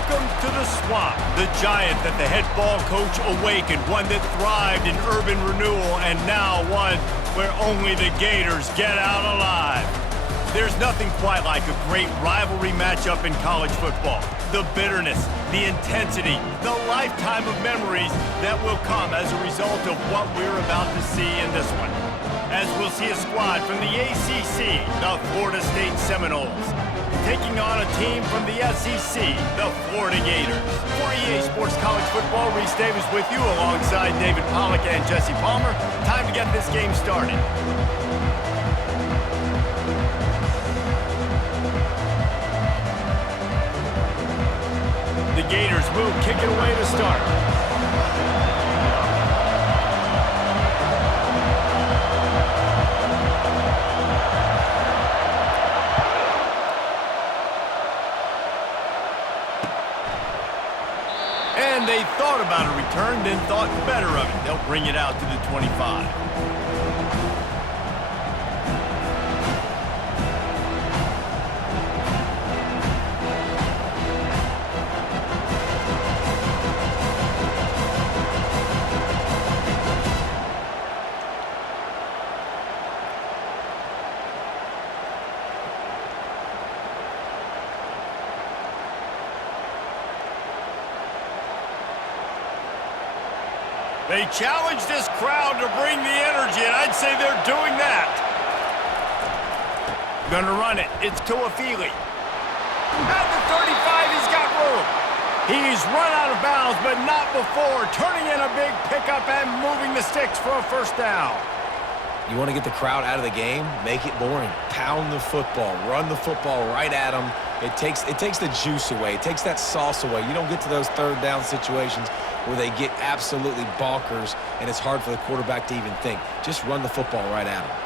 Welcome to the Swamp, the giant that the head ball coach awakened, one that thrived in urban renewal, and now one where only the Gators get out alive. There's nothing quite like a great rivalry matchup in college football. The bitterness, the intensity, the lifetime of memories that will come as a result of what we're about to see in this one. As we'll see a squad from the ACC, the Florida State Seminoles, taking on a team from the SEC, the Florida Gators. For EA Sports College Football, Reese Davis with you alongside David Pollack and Jesse Palmer. Time to get this game started. The Gators will kick it away to start. And they thought about a return, then thought better of it. They'll bring it out to the 25. They challenge this crowd to bring the energy, and I'd say they're doing that. Gonna run it. It's Tuafili. At the 35, he's got room. He's run out of bounds, but not before. Turning in a big pickup and moving the sticks for a first down. You want to get the crowd out of the game? Make it boring. Pound the football. Run the football right at them. It takes the juice away. It takes that sauce away. You don't get to those third down situations where they get absolutely bonkers, and it's hard for the quarterback to even think. Just run the football right at them.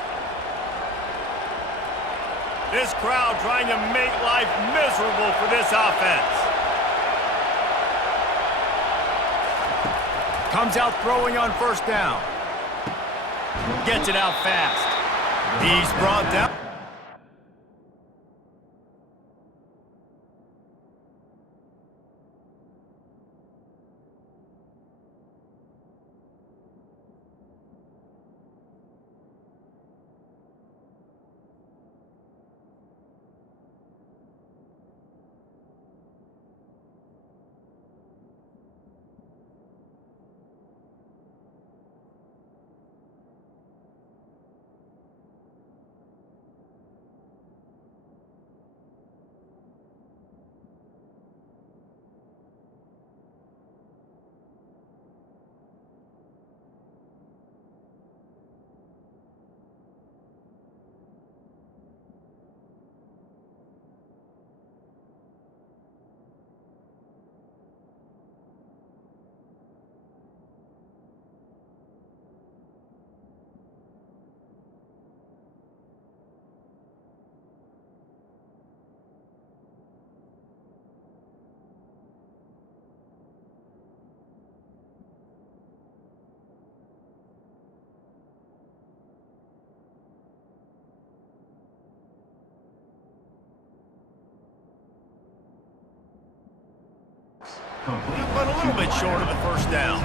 This crowd trying to make life miserable for this offense. Comes out throwing on first down. Gets it out fast. He's brought down. But a little bit short of the first down.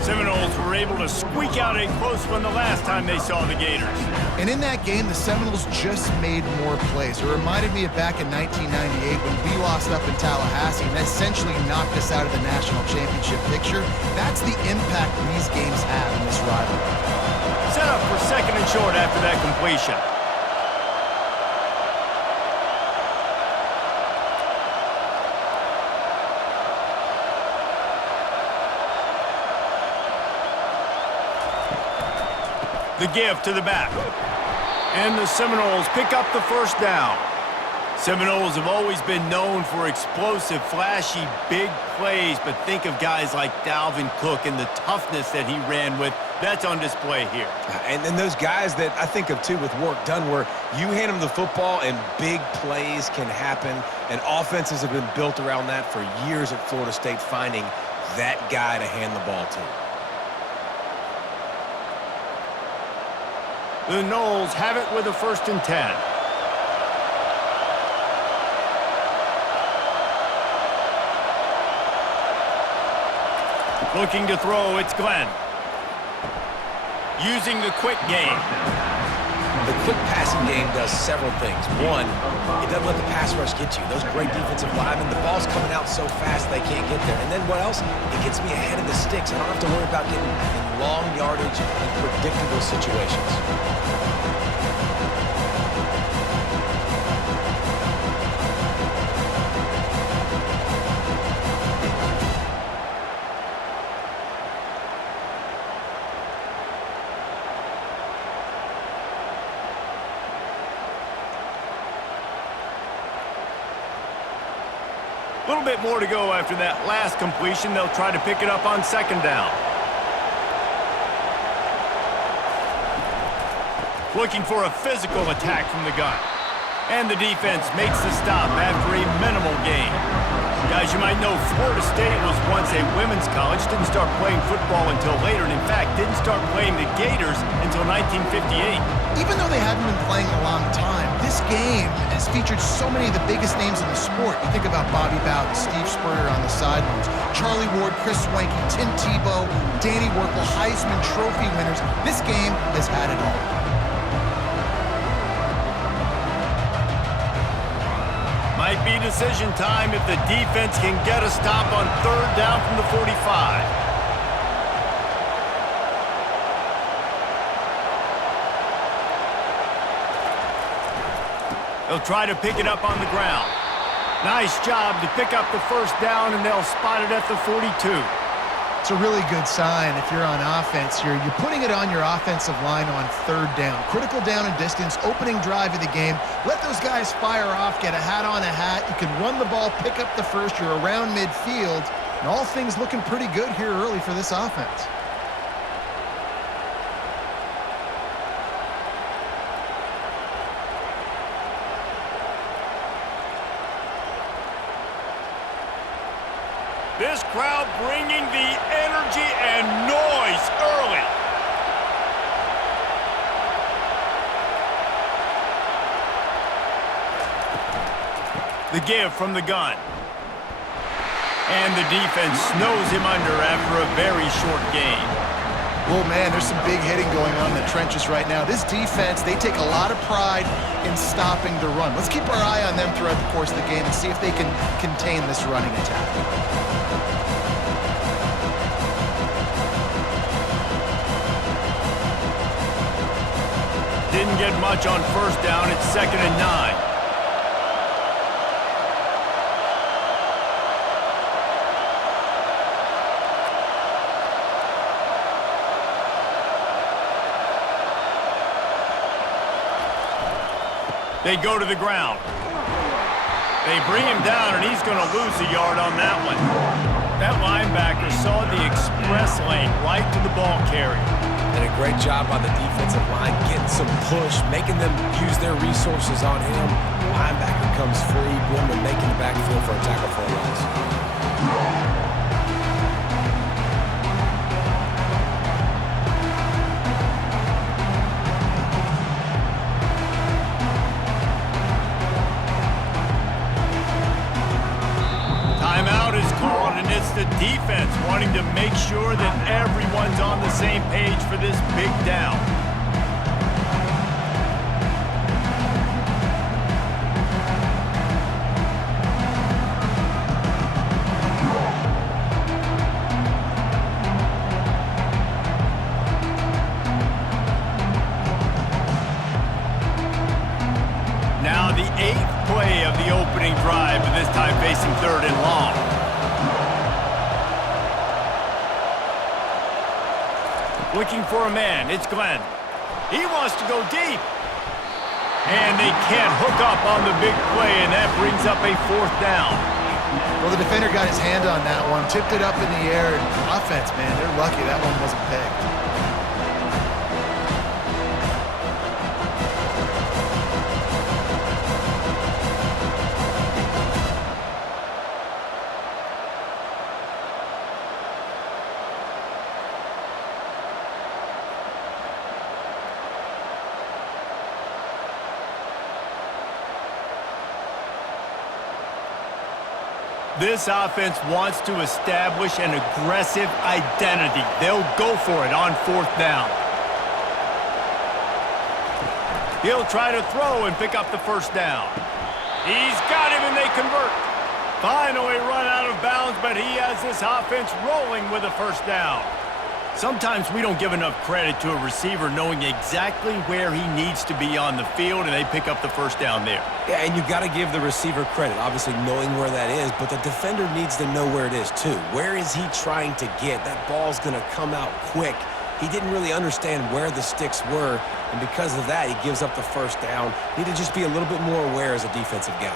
Seminoles were able to squeak out a close one the last time they saw the Gators. And in that game, the Seminoles just made more plays. It reminded me of back in 1998 when we lost up in Tallahassee and essentially knocked us out of the national championship picture. That's the impact these games have in this rivalry. Set up for second and short after that completion. The give to the back. And the Seminoles pick up the first down. Seminoles have always been known for explosive, flashy, big plays, but think of guys like Dalvin Cook and the toughness that he ran with. That's on display here. And then those guys that I think of, too, with work done, where you hand them the football and big plays can happen, and offenses have been built around that for years at Florida State, finding that guy to hand the ball to. The Noles have it with a 1st and 10. Looking to throw, it's Glenn. Using the quick game. The quick passing game does several things. One, it doesn't let the pass rush get you. Those great defensive linemen, the ball's coming out so fast they can't get there. And then what else? It gets me ahead of the sticks. I don't have to worry about getting in long yardage and predictable situations. A little bit more to go after that last completion. They'll try to pick it up on second down. Looking for a physical attack from the gun. And the defense makes the stop after a minimal gain. Guys, you might know Florida State was once a women's college. Didn't start playing football until later, and in fact, didn't start playing the Gators until 1958. Even though they hadn't been playing a long time, this game has featured so many of the biggest names in the sport. You think about Bobby Bowden, Steve Spurrier on the sidelines, Charlie Ward, Chris Swanky, Tim Tebow, Danny Werkel, Heisman Trophy winners. This game has had it all. Might be decision time if the defense can get a stop on third down from the 45. They'll try to pick it up on the ground. Nice job to pick up the first down, and they'll spot it at the 42. It's a really good sign if you're on offense. You're putting it on your offensive line on third down. Critical down and distance, opening drive of the game. Let those guys fire off, get a hat on a hat. You can run the ball, pick up the first. You're around midfield. And all things looking pretty good here early for this offense. This crowd bringing the energy and noise early. The give from the gun. And the defense snows him under after a very short gain. Well, man, there's some big hitting going on in the trenches right now. This defense, they take a lot of pride in stopping the run. Let's keep our eye on them throughout the course of the game and see if they can contain this running attack. Didn't get much on first down. It's 2nd and 9. They go to the ground. They bring him down, and he's going to lose a yard on that one. That linebacker saw the express lane right to the ball carrier. Did a great job on the defensive line, getting some push, making them use their resources on him. Linebacker comes free, boom, and making the backfield for a tackle for a loss. Timeout is called, and it's the defense wanting to make sure that everyone's on the same page for this big down. Now the 8th play of the opening drive, but this time facing 3rd and long. Looking for a man, it's Glenn. He wants to go deep. And they can't hook up on the big play, and that brings up a 4th down. Well, the defender got his hand on that one, tipped it up in the air. Offense, man, they're lucky that one wasn't picked. This offense wants to establish an aggressive identity. They'll go for it on 4th down. He'll try to throw and pick up the 1st down. He's got him and they convert. Finally run out of bounds, but he has this offense rolling with a 1st down. Sometimes we don't give enough credit to a receiver knowing exactly where he needs to be on the field, and they pick up the 1st down there. Yeah, and you've got to give the receiver credit, obviously knowing where that is, but the defender needs to know where it is too. Where is he trying to get? That ball's going to come out quick. He didn't really understand where the sticks were, and because of that, he gives up the 1st down. Need to just be a little bit more aware as a defensive guy.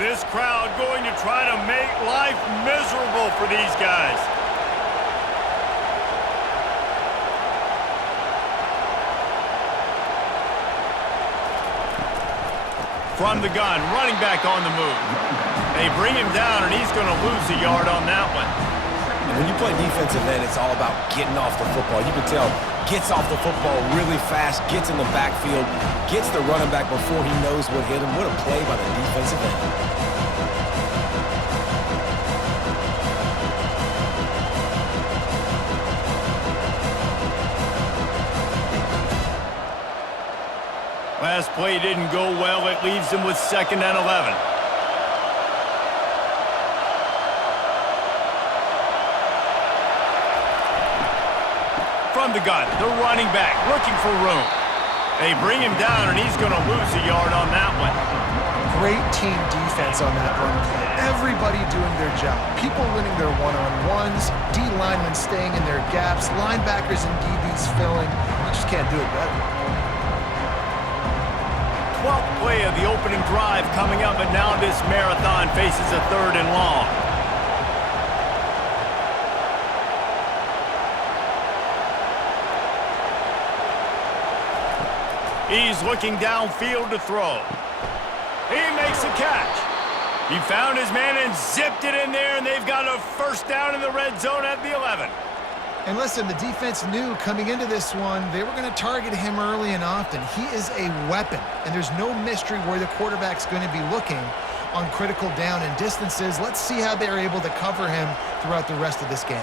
This crowd going to try to make life miserable for these guys. From the gun, running back on the move. They bring him down, and he's going to lose a yard on that one. And when you play defensive end, it's all about getting off the football. You can tell, gets off the football really fast, gets in the backfield, gets the running back before he knows what hit him. What a play by the defensive end. Last play didn't go well. It leaves him with 2nd and 11. From the gun, the running back looking for room. They bring him down, and he's going to lose a yard on that one. Great team defense on that run play. Everybody doing their job. People winning their one-on-ones, D linemen staying in their gaps, linebackers and DBs filling. You just can't do it better. 12th play of the opening drive coming up, and now this marathon faces a 3rd and long. He's looking downfield to throw. He makes a catch. He found his man and zipped it in there, and they've got a 1st down in the red zone at the 11. And listen, the defense knew coming into this one, they were going to target him early and often. He is a weapon, and there's no mystery where the quarterback's going to be looking on critical down and distances. Let's see how they're able to cover him throughout the rest of this game.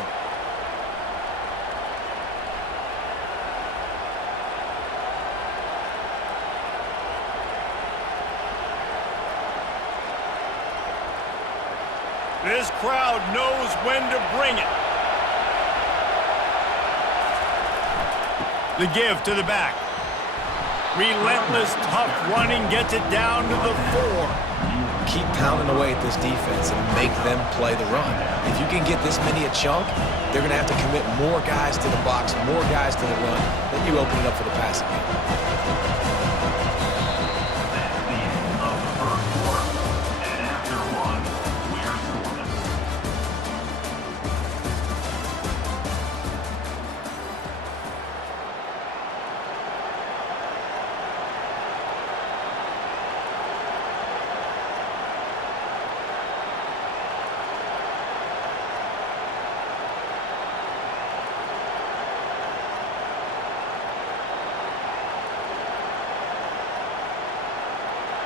This crowd knows when to bring it. The give to the back. Relentless, tough running gets it down to the 4. Keep pounding away at this defense and make them play the run. If you can get this many a chunk, they're going to have to commit more guys to the box, more guys to the run, then you open it up for the passing game.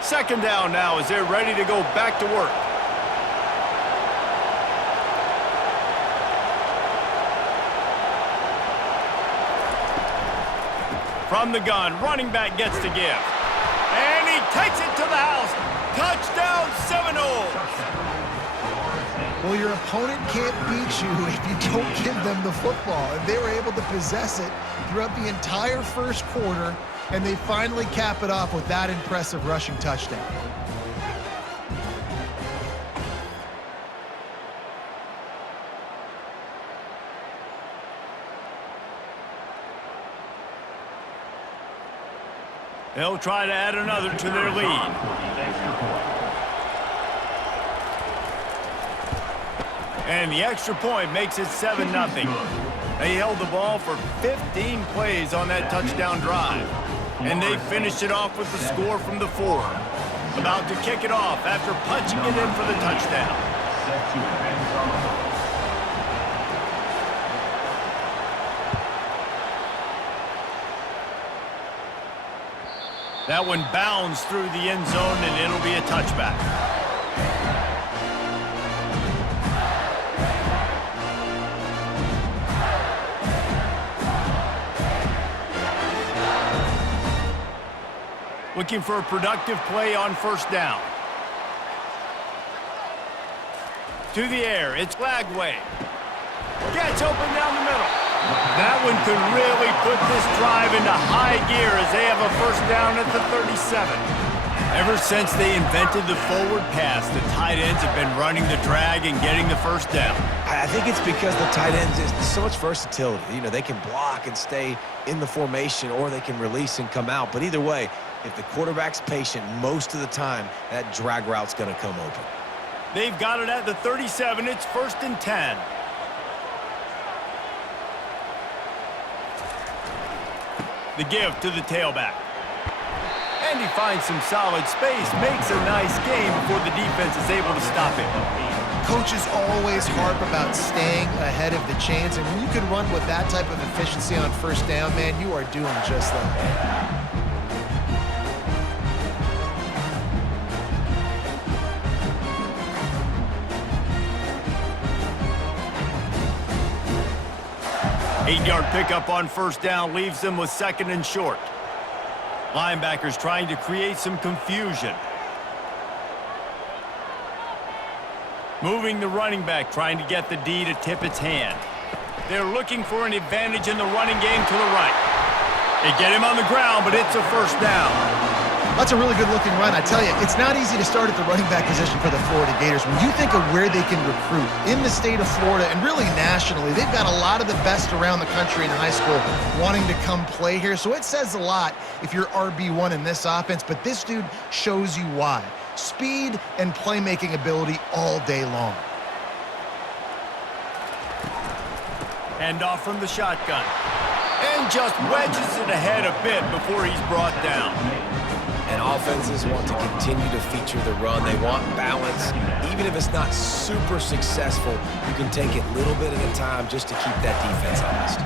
Second down now as they're ready to go back to work. From the gun, running back gets the give. And he takes it to the house. Touchdown, Seminoles! Well, your opponent can't beat you if you don't give them the football. And they were able to possess it throughout the entire first quarter, and they finally cap it off with that impressive rushing touchdown. They'll try to add another to their lead. And the extra point makes it 7-0. They held the ball for 15 plays on that touchdown drive. And they finished it off with the score from the 4. About to kick it off after punching it in for the touchdown. That one bounds through the end zone, and it'll be a touchback. Looking for a productive play on first down. To the air, it's Lagway. Gets open down the middle. That one could really put this drive into high gear as they have a first down at the 37. Ever since they invented the forward pass, the tight ends have been running the drag and getting the first down. I think it's because the tight ends is so much versatility. You know, they can block and stay in the formation, or they can release and come out. But either way, if the quarterback's patient most of the time, that drag route's going to come open. They've got it at the 37. It's 1st and 10. The give to the tailback. And he finds some solid space, makes a nice game before the defense is able to stop him. Coaches always harp about staying ahead of the chains, and when you can run with that type of efficiency on first down, man, you are doing just that. 8-yard pickup on first down leaves them with 2nd and short. Linebackers trying to create some confusion. Moving the running back, trying to get the D to tip its hand. They're looking for an advantage in the running game to the right. They get him on the ground, but it's a first down. That's a really good-looking run. I tell you, it's not easy to start at the running back position for the Florida Gators. When you think of where they can recruit in the state of Florida and really nationally, they've got a lot of the best around the country in high school wanting to come play here. So it says a lot if you're RB1 in this offense, but this dude shows you why. Speed and playmaking ability all day long. Hand off from the shotgun. And just wedges it ahead a bit before he's brought down. And offenses want to continue to feature the run. They want balance. Even if it's not super successful, you can take it little bit at a time just to keep that defense honest.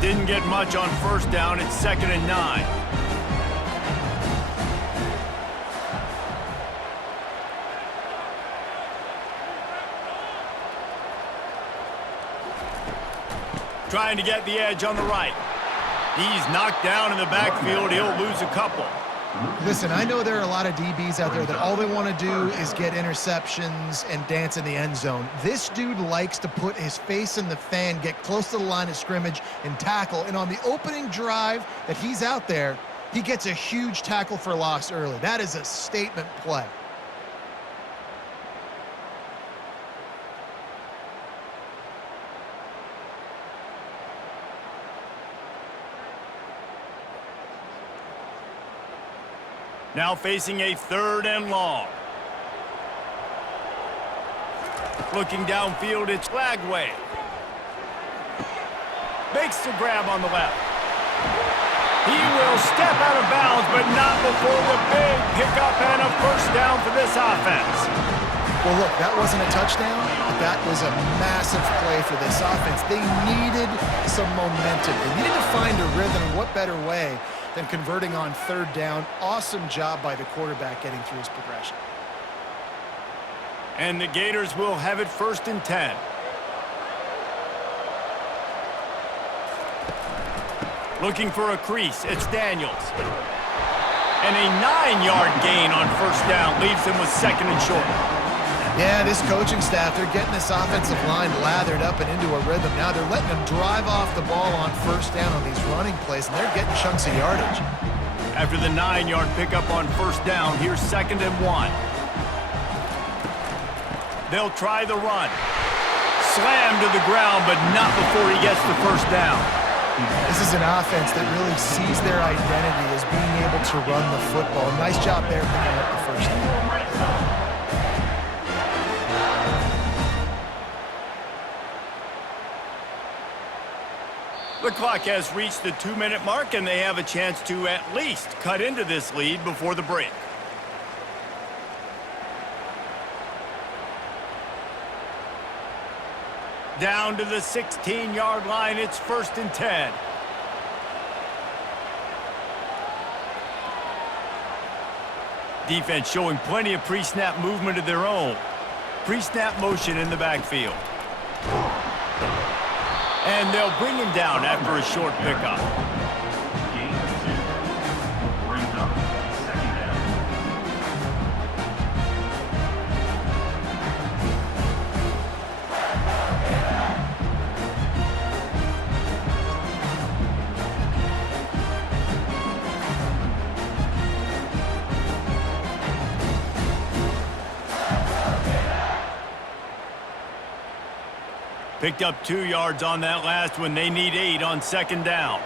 Didn't get much on first down. It's 2nd and 9. Trying to get the edge on the right. He's knocked down in the backfield. He'll lose a couple. Listen, I know there are a lot of DBs out there that all they want to do is get interceptions and dance in the end zone. This dude likes to put his face in the fan, get close to the line of scrimmage, and tackle. And on the opening drive that he's out there, he gets a huge tackle for loss early. That is a statement play. Now facing a 3rd and long. Looking downfield, it's Lagway. Makes the grab on the left. He will step out of bounds, but not before the big pickup and a first down for this offense. Well, look, that wasn't a touchdown, but that was a massive play for this offense. They needed some momentum. They needed to find a rhythm. What better way than converting on 3rd down? Awesome job by the quarterback getting through his progression. And the Gators will have it 1st and 10. Looking for a crease, it's Daniels. And a 9-yard gain on first down leaves them with 2nd and short. Yeah, this coaching staff, they're getting this offensive line lathered up and into a rhythm. Now they're letting them drive off the ball on first down on these running plays, and they're getting chunks of yardage. After the 9-yard pickup on first down, here's 2nd and 1. They'll try the run. Slammed to the ground, but not before he gets the first down. This is an offense that really sees their identity as being able to run the football. Nice job there picking up the first down. The clock has reached the 2-minute mark, and they have a chance to at least cut into this lead before the break. Down to the 16-yard line. It's 1st and 10. Defense showing plenty of pre-snap movement of their own. Pre-snap motion in the backfield. And they'll bring him down after a short pickup. Picked up 2 yards on that last one. They need 8 on 2nd down.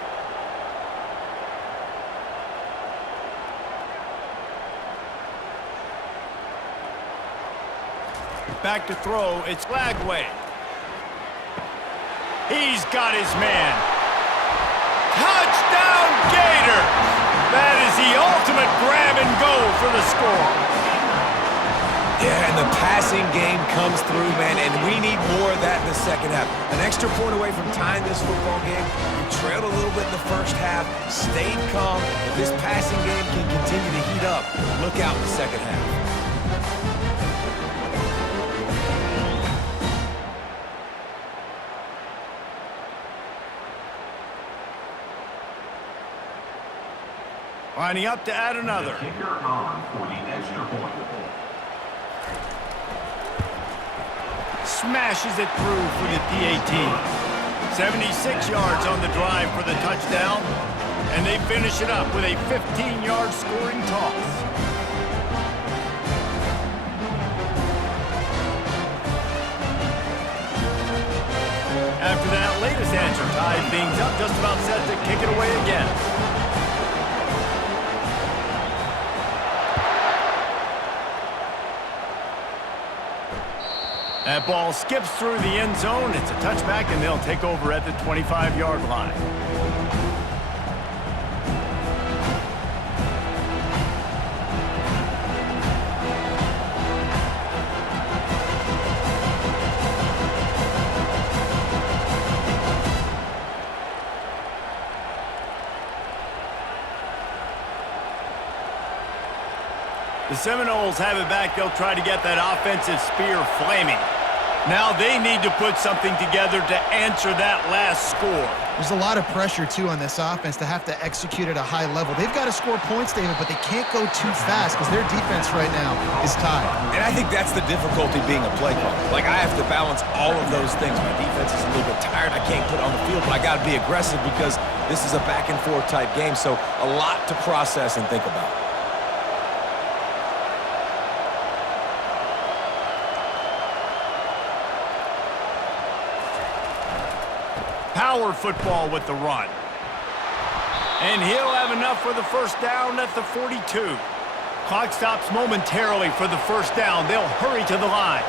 Back to throw. It's Lagway. He's got his man. Touchdown, Gator! That is the ultimate grab and go for the score. Yeah, and the passing game comes through, man, and we need more of that in the second half. An extra point away from tying this football game. We trailed a little bit in the first half, stayed calm. If this passing game can continue to heat up, look out in the second half. Lining up to add another. Kicker on for the extra point. Smashes it through for the PAT. 76 yards on the drive for the touchdown. And they finish it up with a 15-yard scoring toss. After that latest answer tied things up, just about set to kick it away again. That ball skips through the end zone. It's a touchback, and they'll take over at the 25-yard line. The Seminoles have it back. They'll try to get that offensive spear flaming. Now they need to put something together to answer that last score. There's a lot of pressure, too, on this offense to have to execute at a high level. They've got to score points, David, but they can't go too fast because their defense right now is tied. And I think that's the difficulty being a play caller. Like, I have to balance all of those things. My defense is a little bit tired. I can't put it on the field, but I got to be aggressive because this is a back-and-forth type game, so a lot to process and think about. Power football with the run. And he'll have enough for the first down at the 42. Clock stops momentarily for the first down. They'll hurry to the line.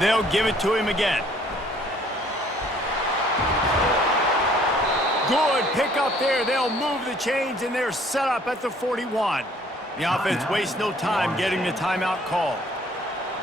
They'll give it to him again. Good pick up there. They'll move the chains, and they're set up at the 41. The offense wastes no time getting the timeout called.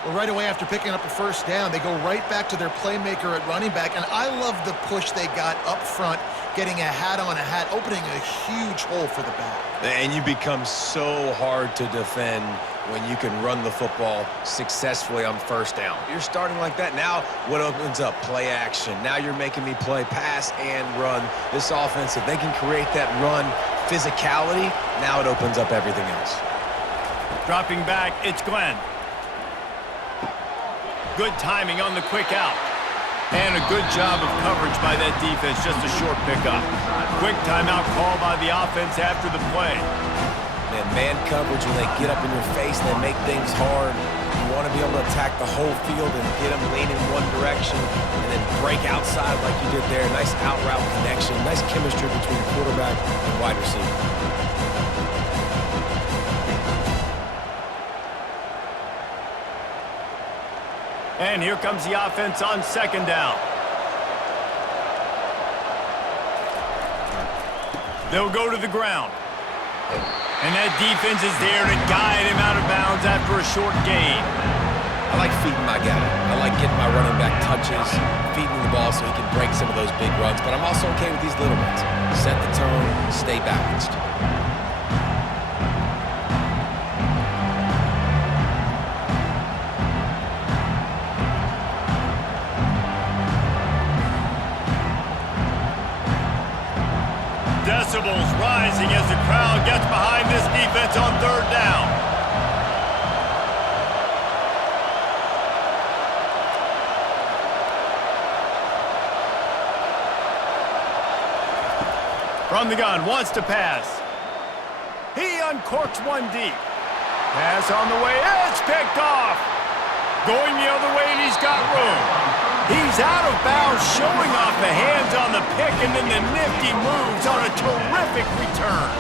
Well, right away after picking up a first down, they go right back to their playmaker at running back, and I love the push they got up front, getting a hat on a hat, opening a huge hole for the back. And you become so hard to defend when you can run the football successfully on first down. You're starting like that. Now what opens up? Play action. Now you're making me play pass and run. This offense, if they can create that run physicality, now it opens up everything else. Dropping back, it's Glenn. Good timing on the quick out. And a good job of coverage by that defense, just a short pickup. Quick timeout call by the offense after the play. Man coverage, when they get up in your face, they make things hard. You want to be able to attack the whole field and get them leaning one direction and then break outside like you did there. Nice out route connection, nice chemistry between quarterback and wide receiver. And here comes the offense on second down. They'll go to the ground. And that defense is there to guide him out of bounds after a short gain. I like feeding my guy. I like getting my running back touches, feeding the ball so he can break some of those big runs, but I'm also okay with these little ones. Set the tone, stay balanced. Decibels rising as the crowd gets behind this defense on third down. From the gun, wants to pass. He uncorks one deep. Pass on the way, it's picked off. Going the other way, and he's got room. He's out of bounds, showing off the hands on the pick, and then the nifty moves on a terrific return.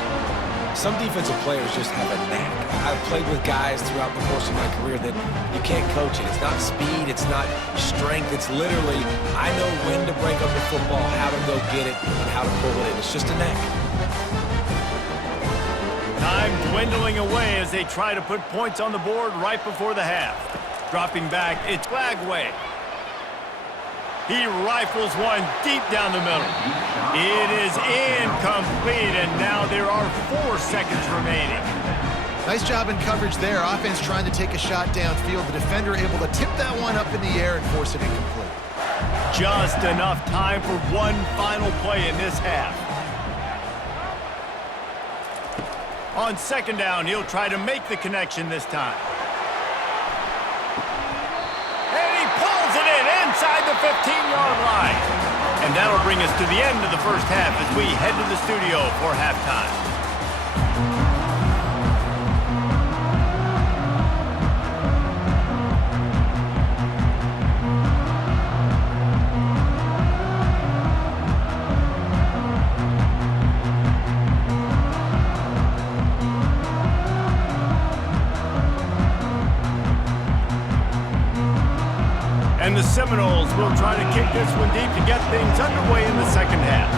Some defensive players just have a knack. I've played with guys throughout the course of my career that you can't coach it. It's not speed, it's not strength. It's literally, I know when to break up the football, how to go get it, and how to pull it in. It's just a knack. Time dwindling away as they try to put points on the board right before the half. Dropping back, it's Flagway. He rifles one deep down the middle. It is incomplete, and now there are 4 seconds remaining. Nice job in coverage there. Offense trying to take a shot downfield. The defender able to tip that one up in the air and force it incomplete. Just enough time for one final play in this half. On second down, he'll try to make the connection this time. And he pulls it in inside the 15-yard line. And that'll bring us to the end of the first half as we head to the studio for halftime. And the Seminoles will try to kick this one deep to get things underway in the second half.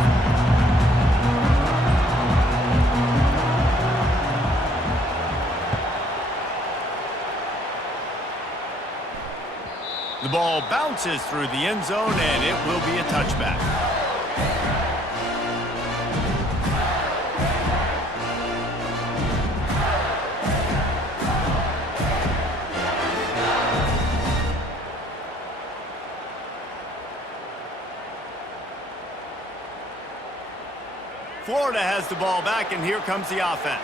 The ball bounces through the end zone, and it will be a touchback. Florida has the ball back, and here comes the offense.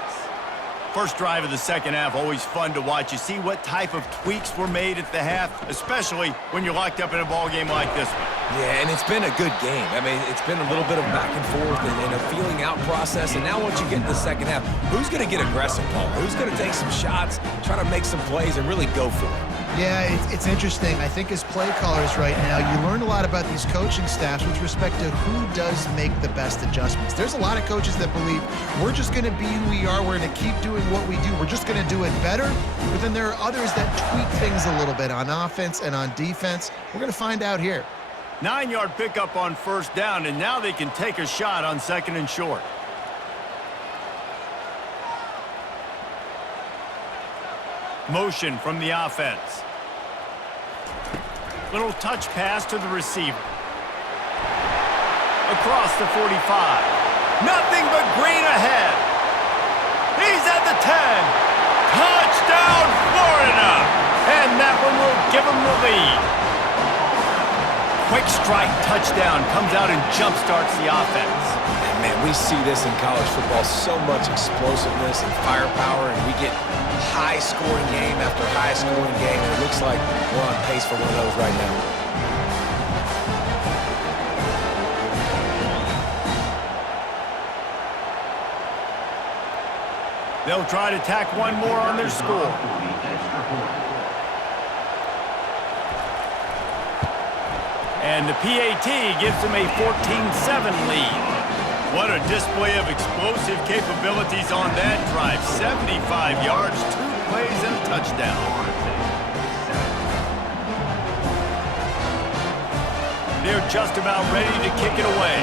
First drive of the second half, always fun to watch. You see what type of tweaks were made at the half, especially when you're locked up in a ball game like this one. Yeah, and it's been a good game. I mean, it's been a little bit of back and forth and a feeling out process. And now once you get in the second half, who's going to get aggressive, Paul? Who's going to take some shots, try to make some plays, and really go for it? Yeah, it's interesting. I think as play callers right now, you learn a lot about these coaching staffs with respect to who does make the best adjustments. There's a lot of coaches that believe we're just going to be who we are. We're going to keep doing what we do. We're just going to do it better. But then there are others that tweak things a little bit on offense and on defense. We're going to find out here. 9-yard pickup on first down, and now they can take a shot on second and short. Motion from the offense. Little touch pass to the receiver. Across the 45. Nothing but green ahead. He's at the 10. Touchdown, Florida! And that one will give him the lead. Quick strike touchdown comes out and jump-starts the offense. And man, we see this in college football, so much explosiveness and firepower, and we get high-scoring game after high-scoring game, and it looks like we're on pace for one of those right now. They'll try to tack one more on their score. And the PAT gives them a 14-7 lead. What a display of explosive capabilities on that drive. 75 yards, 2 plays, and a touchdown. They're just about ready to kick it away.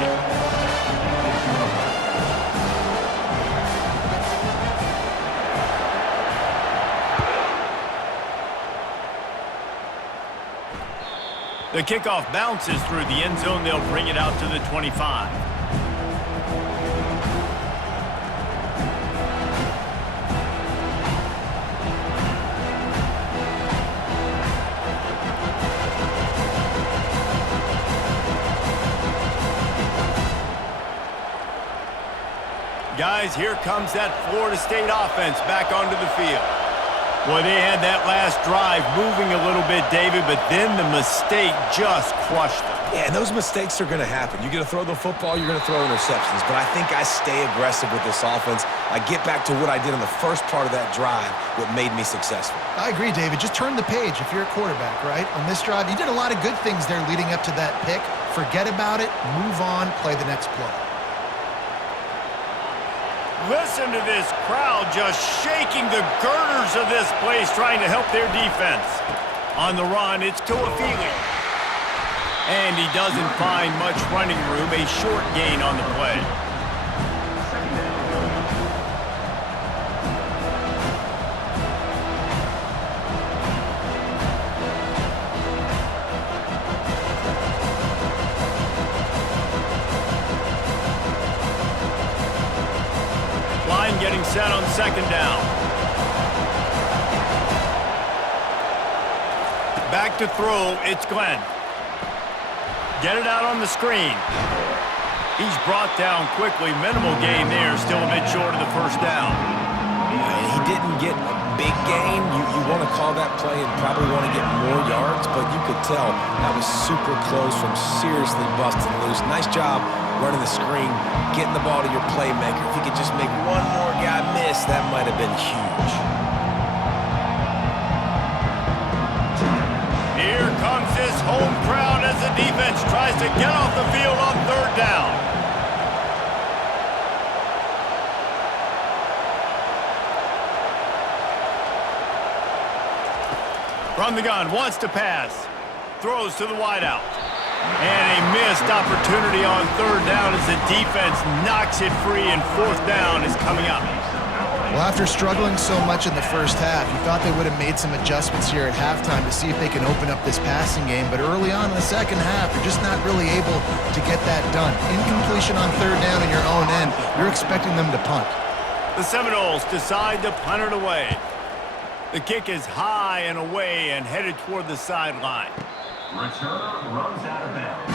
The kickoff bounces through the end zone. They'll bring it out to the 25. Guys, here comes that Florida State offense back onto the field. Well, they had that last drive moving a little bit, David, but then the mistake just crushed them. Yeah, and those mistakes are going to happen. You're going to throw the football, you're going to throw interceptions. But I think I stay aggressive with this offense. I get back to what I did in the first part of that drive, what made me successful. I agree, David. Just turn the page if you're a quarterback, right? On this drive, you did a lot of good things there leading up to that pick. Forget about it, move on, play the next play. Listen to this crowd just shaking the girders of this place, trying to help their defense. On the run, it's Tuafili. And he doesn't find much running room, a short gain on the play. Getting set on second down. Back to throw, it's Glenn. Get it out on the screen. He's brought down quickly. Minimal gain there, still a bit short of the first down. He didn't get a big gain. You want to call that play and probably want to get more yards, but you could tell that was super close from seriously busting loose. Nice job running the screen, getting the ball to your playmaker. If you could just make one more guy miss, that might have been huge. Here comes this home crowd as the defense tries to get off the field on third down. From the gun, wants to pass. Throws to the wideout. And a missed opportunity on third down as the defense knocks it free, and fourth down is coming up. Well, after struggling so much in the first half, you thought they would have made some adjustments here at halftime to see if they can open up this passing game. But early on in the second half, they're just not really able to get that done. Incompletion on third down in your own end, you're expecting them to punt. The Seminoles decide to punt it away. The kick is high and away and headed toward the sideline. Return runs out of bounds.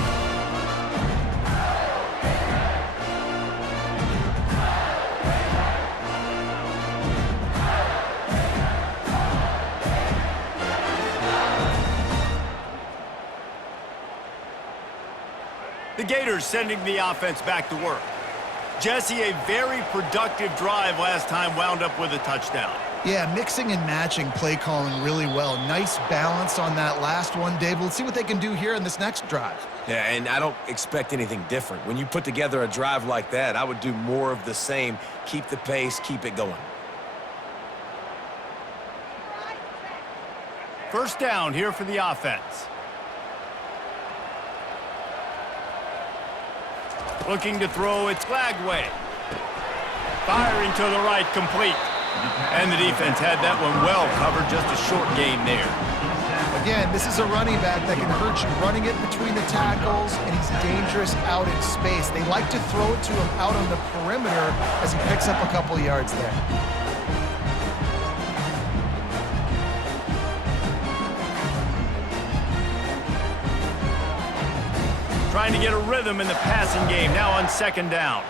The Gators sending the offense back to work. Jesse, a very productive drive last time, wound up with a touchdown. Yeah, mixing and matching play calling really well. Nice balance on that last one, Dave. Let's see what they can do here in this next drive. Yeah, and I don't expect anything different. When you put together a drive like that, I would do more of the same. Keep the pace, keep it going. First down here for the offense. Looking to throw, it's Lagway. Firing to the right, complete. And the defense had that one well covered, just a short gain there. Again, this is a running back that can hurt you running it between the tackles, and he's dangerous out in space. They like to throw it to him out on the perimeter as he picks up a couple yards there. Trying to get a rhythm in the passing game, now on second down.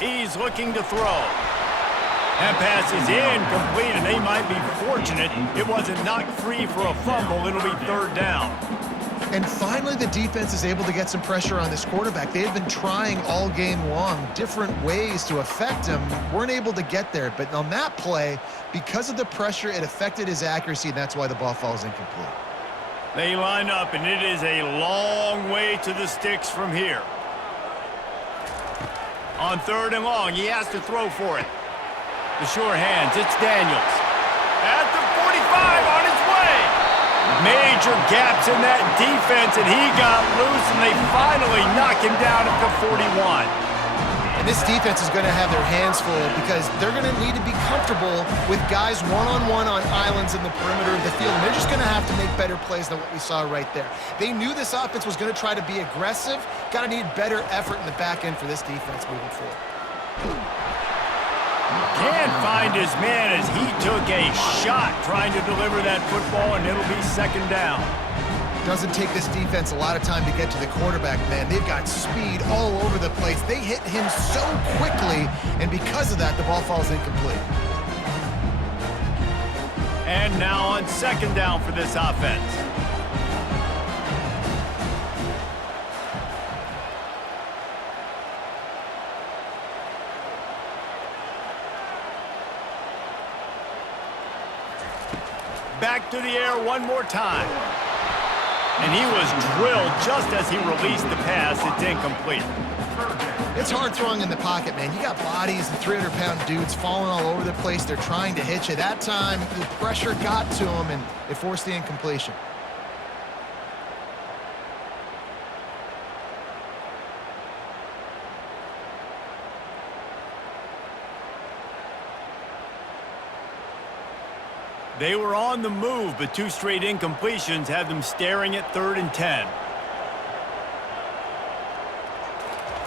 He's looking to throw. That pass is incomplete, and they might be fortunate it wasn't knocked free for a fumble. It'll be third down. And finally, the defense is able to get some pressure on this quarterback. They had been trying all game long different ways to affect him. Weren't able to get there. But on that play, because of the pressure, it affected his accuracy, and that's why the ball falls incomplete. They line up, and it is a long way to the sticks from here. On third and long, he has to throw for it. The sure hands, it's Daniels. At the 45, on his way. Major gaps in that defense, and he got loose, and they finally knock him down at the 41. And this defense is going to have their hands full because they're going to need to be comfortable with guys one-on-one on islands in the perimeter of the field. And they're just going to have to make better plays than what we saw right there. They knew this offense was going to try to be aggressive. Got to need better effort in the back end for this defense moving forward. Can't find his man as he took a shot trying to deliver that football, and it'll be second down. Doesn't take this defense a lot of time to get to the quarterback, man. They've got speed all over the place. They hit him so quickly, and because of that, the ball falls incomplete. And now on second down for this offense. Back to the air one more time. And he was drilled just as he released the pass. It's incomplete. It's hard throwing in the pocket, man. You got bodies and 300-pound dudes falling all over the place. They're trying to hit you. That time, the pressure got to him, and it forced the incompletion. They were on the move, but two straight incompletions had them staring at 3rd and 10.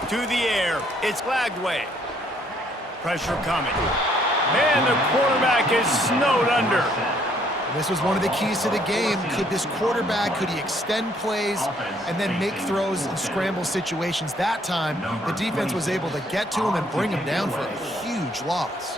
To the air, it's Glagway. Pressure coming. And the quarterback is snowed under. This was one of the keys to the game. Could this quarterback, could he extend plays and then make throws in scramble situations? That time, the defense was able to get to him and bring him down for a huge loss.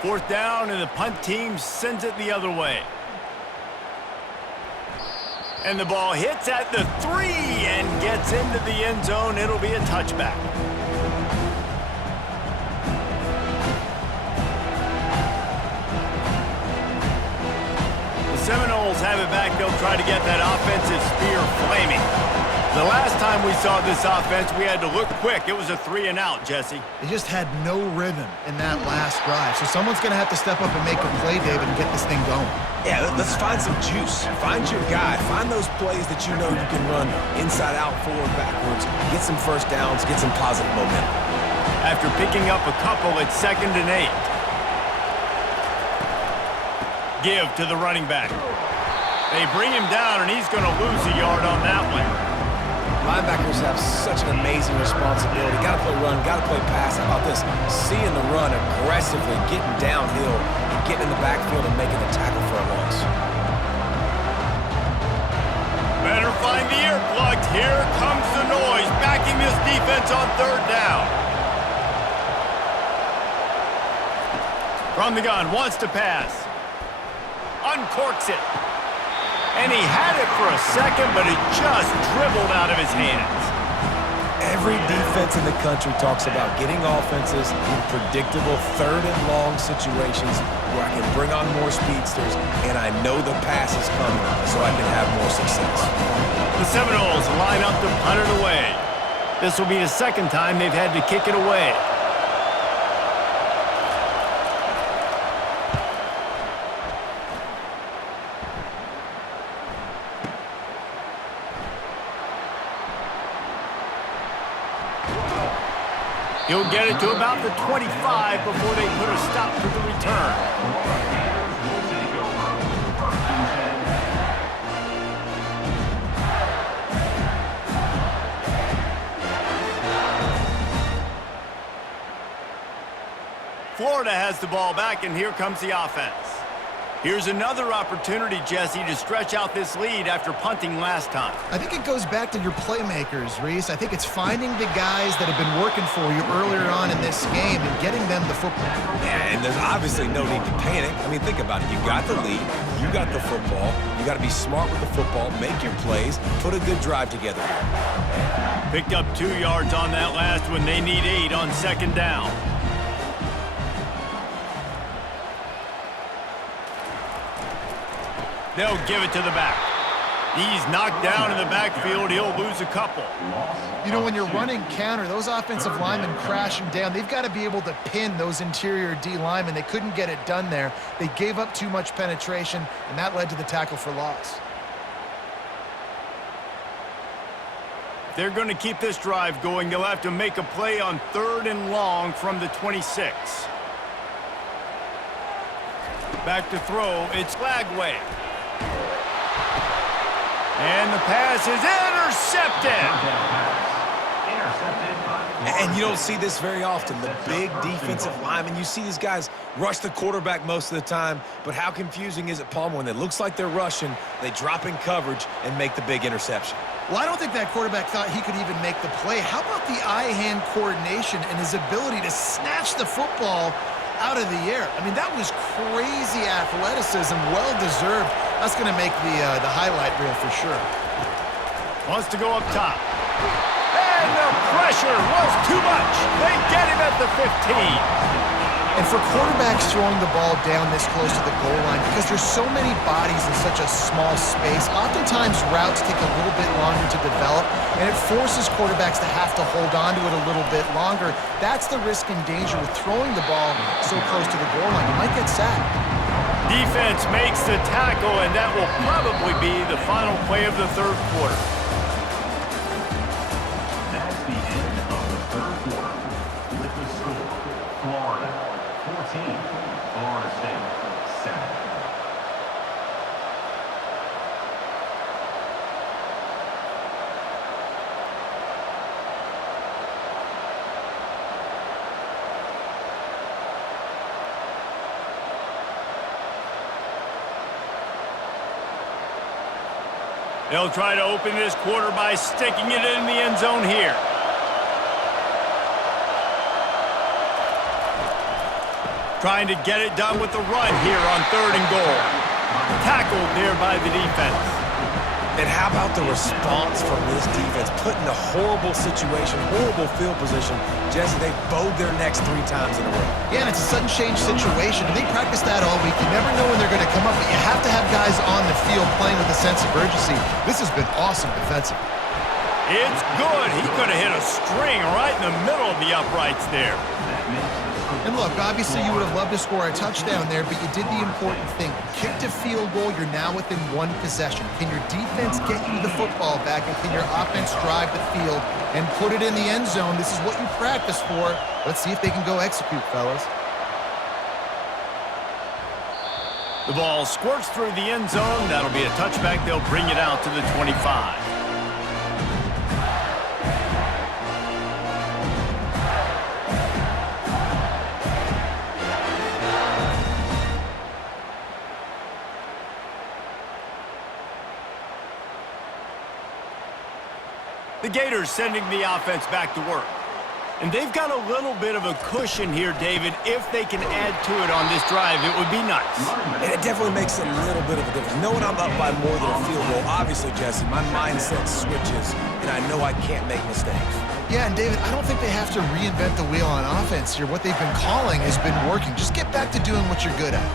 Fourth down, and the punt team sends it the other way. And the ball hits at the 3 and gets into the end zone. It'll be a touchback. The Seminoles have it back. They'll try to get that offensive spear flaming. The last time we saw this offense, we had to look quick. It was a 3-and-out, Jesse. They just had no rhythm in that last drive. So someone's going to have to step up and make a play, David, and get this thing going. Yeah, let's find some juice. Find your guy. Find those plays that you know you can run inside out, forward, backwards. Get some first downs. Get some positive momentum. After picking up a couple, it's 2nd and 8. Give to the running back. They bring him down, and he's going to lose a yard on that one. Linebackers have such an amazing responsibility. Got to play run, got to play pass. How about this? Seeing the run aggressively, getting downhill, and getting in the backfield and making a tackle for a loss. Better find the earplugs. Here comes the noise, backing this defense on 3rd down. From the gun, wants to pass. Uncorks it. And he had it for a second, but it just dribbled out of his hands. Every defense in the country talks about getting offenses in predictable 3rd and long situations where I can bring on more speedsters and I know the pass is coming so I can have more success. The Seminoles line up to punt it away. This will be the 2nd time they've had to kick it away. He'll get it to about the 25 before they put a stop to the return. Florida has the ball back, and here comes the offense. Here's another opportunity, Jesse, to stretch out this lead after punting last time. I think it goes back to your playmakers, Reese. I think it's finding the guys that have been working for you earlier on in this game and getting them the football. Yeah, and there's obviously no need to panic. I mean, think about it. You got the lead. You got the football. You got to be smart with the football, make your plays, put a good drive together. Picked up 2 yards on that last one. They need 8 on 2nd down. They'll give it to the back. He's knocked down in the backfield. He'll lose a couple. You know, when you're running counter, those offensive linemen crashing down, they've got to be able to pin those interior D linemen. They couldn't get it done there. They gave up too much penetration, and that led to the tackle for loss. If they're going to keep this drive going, they'll have to make a play on 3rd and long from the 26. Back to throw, it's Lagway. And the pass is intercepted. And you don't see this very often. The big defensive linemen, you see these guys rush the quarterback most of the time, but how confusing is it, Palmer, when it looks like they're rushing, they drop in coverage and make the big interception? Well, I don't think that quarterback thought he could even make the play. How about the eye-hand coordination and his ability to snatch the football out of the air? I mean, that was crazy athleticism, well-deserved. That's going to make the highlight reel for sure. Wants to go up top. And the pressure was too much. They get him at the 15. And for quarterbacks throwing the ball down this close to the goal line, because there's so many bodies in such a small space, oftentimes routes take a little bit longer to develop, and it forces quarterbacks to have to hold on to it a little bit longer. That's the risk and danger with throwing the ball so close to the goal line. You might get sacked. Defense makes the tackle, and that will probably be the final play of the 3rd quarter. That's the end of the 3rd quarter. With the score, Florida 14, Florida State 7. They'll try to open this quarter by sticking it in the end zone here. Trying to get it done with the run here on 3rd and goal. Tackled there by the defense. And how about the response from this defense? Put in a horrible situation, horrible field position. Jesse, they bowed their necks 3 times in a row. Yeah, and it's a sudden change situation, and they practice that all week. You never know when they're going to come up, but you have to have guys on the field playing with a sense of urgency. This has been awesome defensively. It's good. He could have hit a string right in the middle of the uprights there. And look, obviously you would have loved to score a touchdown there, but you did the important thing. Kicked a field goal, you're now within 1 possession. Can your defense get you the football back, and can your offense drive the field and put it in the end zone? This is what you practice for. Let's see if they can go execute, fellas. The ball squirts through the end zone. That'll be a touchback. They'll bring it out to the 25. The Gators sending the offense back to work. And they've got a little bit of a cushion here, David. If they can add to it on this drive, it would be nice. And it definitely makes a little bit of a difference. Knowing I'm up by more than a field goal, obviously, Jesse, my mindset switches, and I know I can't make mistakes. Yeah, and David, I don't think they have to reinvent the wheel on offense here. What they've been calling has been working. Just get back to doing what you're good at.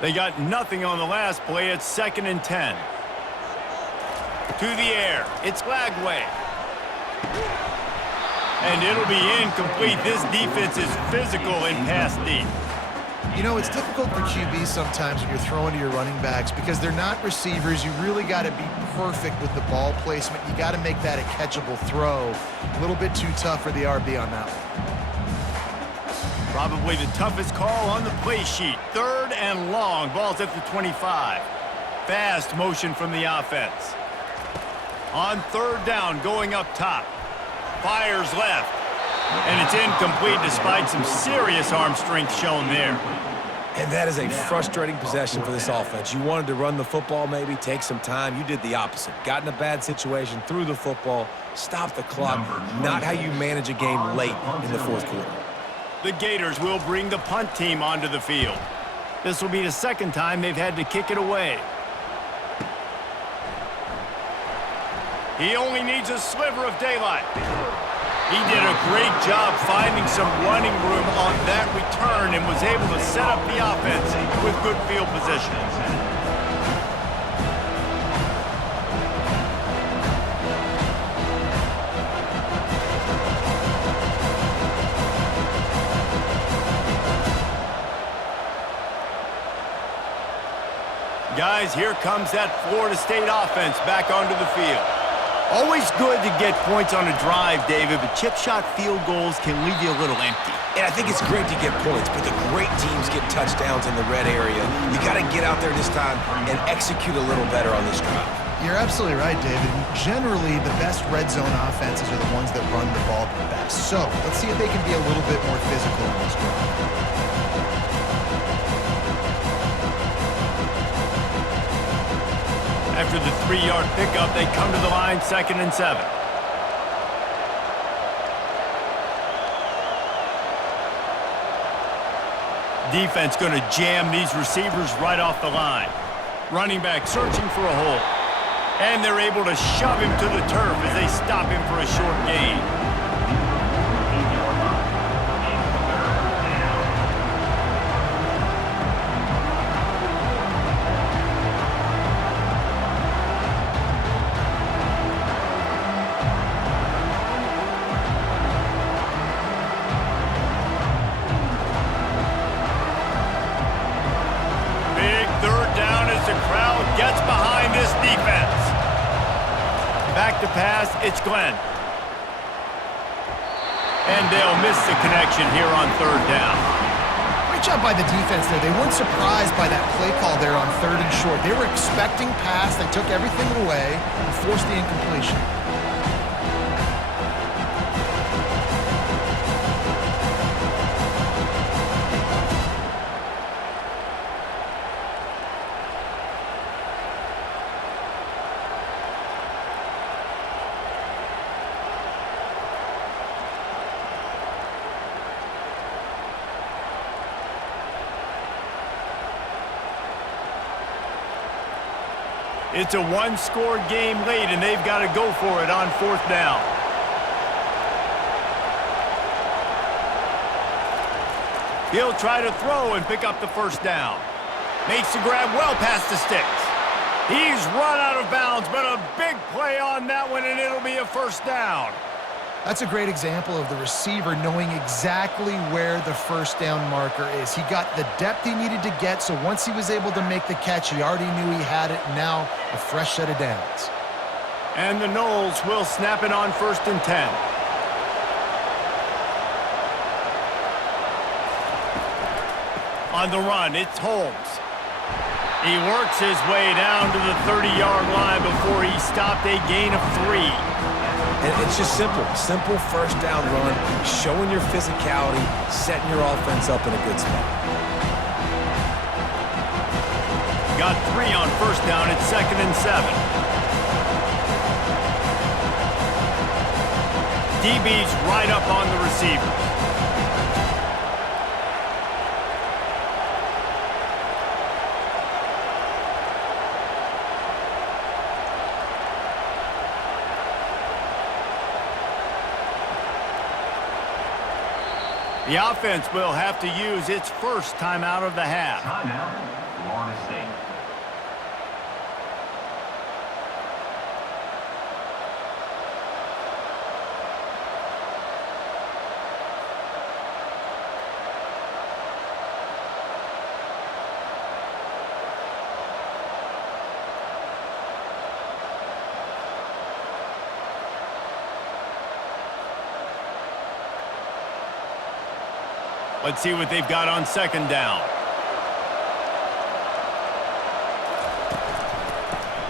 They got nothing on the last play. It's 2nd and 10. To the air. It's Lagway. And it'll be incomplete. This defense is physical in pass deep. You know, it's difficult for QBs sometimes when you're throwing to your running backs because they're not receivers. You really got to be perfect with the ball placement. You got to make that a catchable throw. A little bit too tough for the RB on that one. Probably the toughest call on the play sheet. 3rd and long. Ball's at the 25. Fast motion from the offense. On 3rd down, going up top. Fires left. And it's incomplete despite some serious arm strength shown there. And that is a frustrating possession for this offense. You wanted to run the football, maybe take some time. You did the opposite. Got in a bad situation, threw the football, stopped the clock. Not how you manage a game late in the 4th quarter. The Gators will bring the punt team onto the field. This will be the second time they've had to kick it away. He only needs a sliver of daylight. He did a great job finding some running room on that return and was able to set up the offense with good field position. Guys, here comes that Florida State offense back onto the field. Always good to get points on a drive, David, but chip shot field goals can leave you a little empty. And I think it's great to get points, but the great teams get touchdowns in the red area. You got to get out there this time and execute a little better on this drive. You're absolutely right, David. Generally, the best red zone offenses are the ones that run the ball the best. So let's see if they can be a little bit more physical on this drive. After the 3-yard pickup, they come to the line, 2nd and 7. Defense going to jam these receivers right off the line. Running back searching for a hole. And they're able to shove him to the turf as they stop him for a short gain. Back to pass, it's Glenn. And they'll miss the connection here on 3rd down. Great job by the defense there. They weren't surprised by that play call there on 3rd and short. They were expecting pass. They took everything away and forced the incompletion. It's a one-score game late, and they've got to go for it on 4th down. He'll try to throw and pick up the 1st down. Makes the grab well past the sticks. He's run out of bounds, but a big play on that one, and it'll be a 1st down. That's a great example of the receiver knowing exactly where the 1st down marker is. He got the depth he needed to get, so once he was able to make the catch, he already knew he had it. Now a fresh set of downs. And the Noles will snap it on 1st and 10. On the run, it's Holmes. He works his way down to the 30-yard line before he stopped a gain of 3. And it's just simple 1st down run, showing your physicality, setting your offense up in a good spot. Got 3 on 1st down, it's 2nd and 7. DB's right up on the receivers. The offense will have to use its 1st timeout of the half. Timeout, Florida State. Let's see what they've got on 2nd down.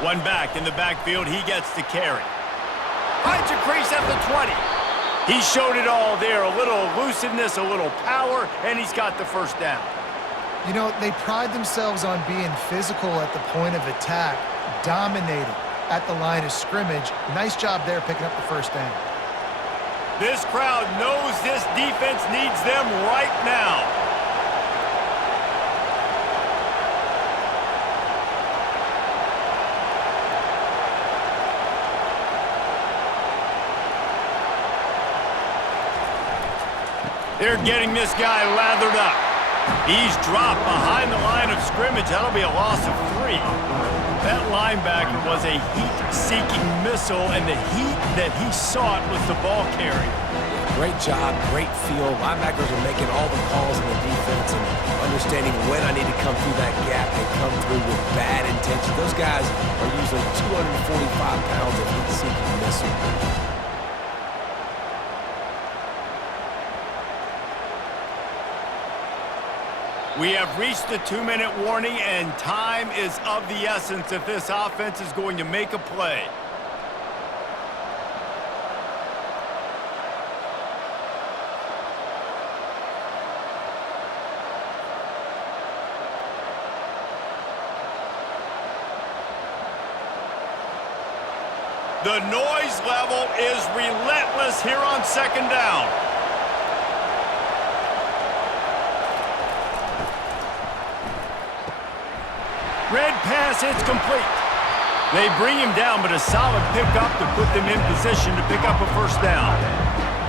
One back in the backfield. He gets the carry. Finds a crease at the 20. He showed it all there. A little elusiveness, a little power, and he's got the 1st down. You know, they pride themselves on being physical at the point of attack, dominating at the line of scrimmage. Nice job there picking up the 1st down. This crowd knows this defense needs them right now. They're getting this guy lathered up. He's dropped behind the line of scrimmage. That'll be a loss of 3. That linebacker was a heat-seeking missile, and the heat that he sought was the ball carrier. Great job, great feel. Linebackers are making all the calls in the defense and understanding when I need to come through that gap and come through with bad intention. Those guys are usually 245 pounds of heat-seeking missile. We have reached the 2-minute warning, and time is of the essence if this offense is going to make a play. The noise level is relentless here on 2nd down. Red pass, it's complete. They bring him down, but a solid pickup to put them in position to pick up a 1st down.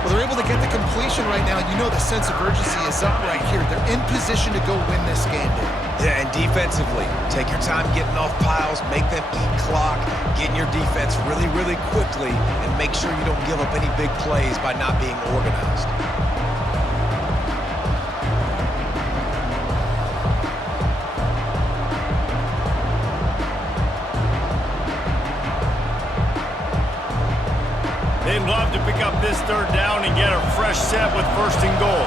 Well, they're able to get the completion right now. You know the sense of urgency is up right here. They're in position to go win this game, Dave. Yeah, and defensively, take your time getting off piles, make them eat clock, get in your defense really, really quickly, and make sure you don't give up any big plays by not being organized. They'd love to pick up this 3rd down and get a fresh set with 1st and goal.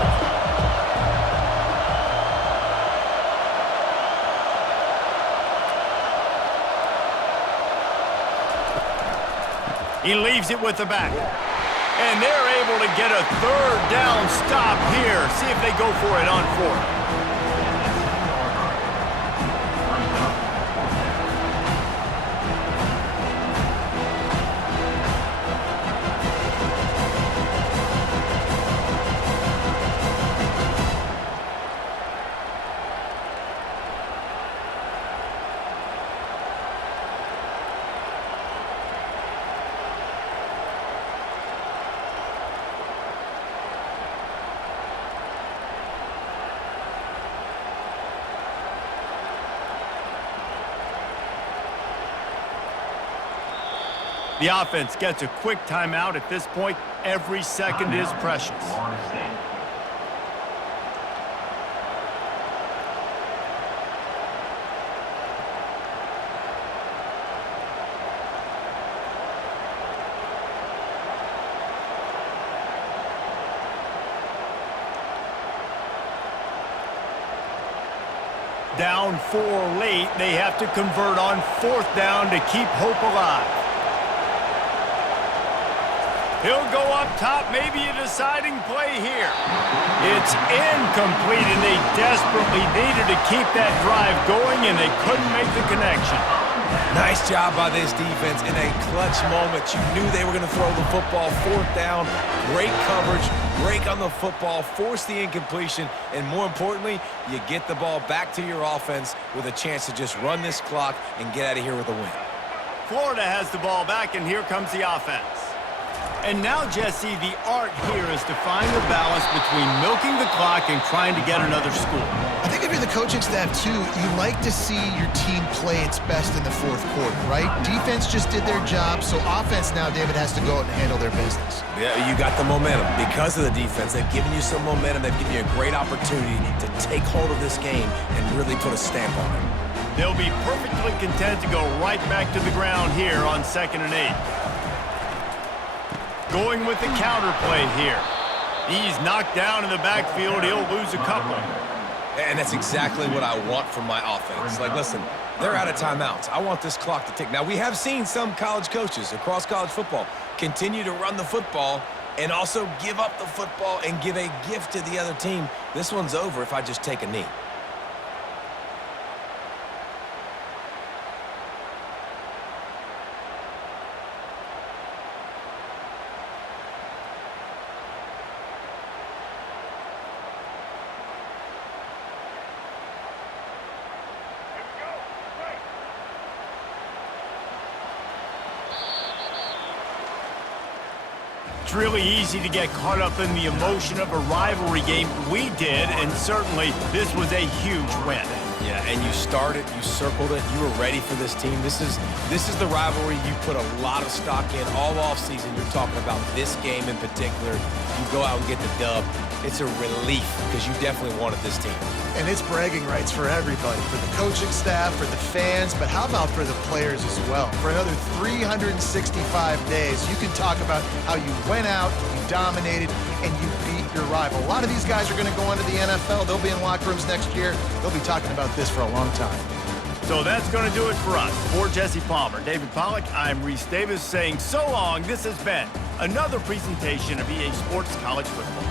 He leaves it with the back. And they're able to get a 3rd down stop here. See if they go for it on 4th. The offense gets a quick timeout. At this point, every second is precious. Down 4 late, they have to convert on 4th down to keep hope alive. He'll go up top, maybe a deciding play here. It's incomplete, and they desperately needed to keep that drive going, and they couldn't make the connection. Nice job by this defense in a clutch moment. You knew they were going to throw the football. 4th down, great coverage, break on the football, force the incompletion, and more importantly, you get the ball back to your offense with a chance to just run this clock and get out of here with a win. Florida has the ball back, and here comes the offense. And now, Jesse, the art here is to find the balance between milking the clock and trying to get another score. I think if you're the coaching staff, too, you like to see your team play its best in the 4th quarter, right? Defense just did their job, so offense now, David, has to go out and handle their business. Yeah, you got the momentum. Because of the defense, they've given you some momentum. They've given you a great opportunity to take hold of this game and really put a stamp on it. They'll be perfectly content to go right back to the ground here on 2nd and 8. Going with the counter play here. He's knocked down in the backfield. He'll lose a couple. And that's exactly what I want from my offense. Like, listen, they're out of timeouts. I want this clock to tick. Now, we have seen some college coaches across college football continue to run the football and also give up the football and give a gift to the other team. This one's over if I just take a knee. It's really easy to get caught up in the emotion of a rivalry game. We did, and certainly this was a huge win. Yeah, and you started, you circled it, you were ready for this team. This is the rivalry you put a lot of stock in all offseason. You're talking about this game in particular. You go out and get the dub. It's a relief because you definitely wanted this team. And it's bragging rights for everybody, for the coaching staff, for the fans, but how about for the players as well? For another 365 days, you can talk about how you went out, you dominated, and you beat your rival. A lot of these guys are going to go on to the NFL. They'll be in locker rooms next year. They'll be talking about this for a long time. So that's going to do it for us. For Jesse Palmer, David Pollack, I'm Reese Davis saying so long. This has been another presentation of EA Sports College Football.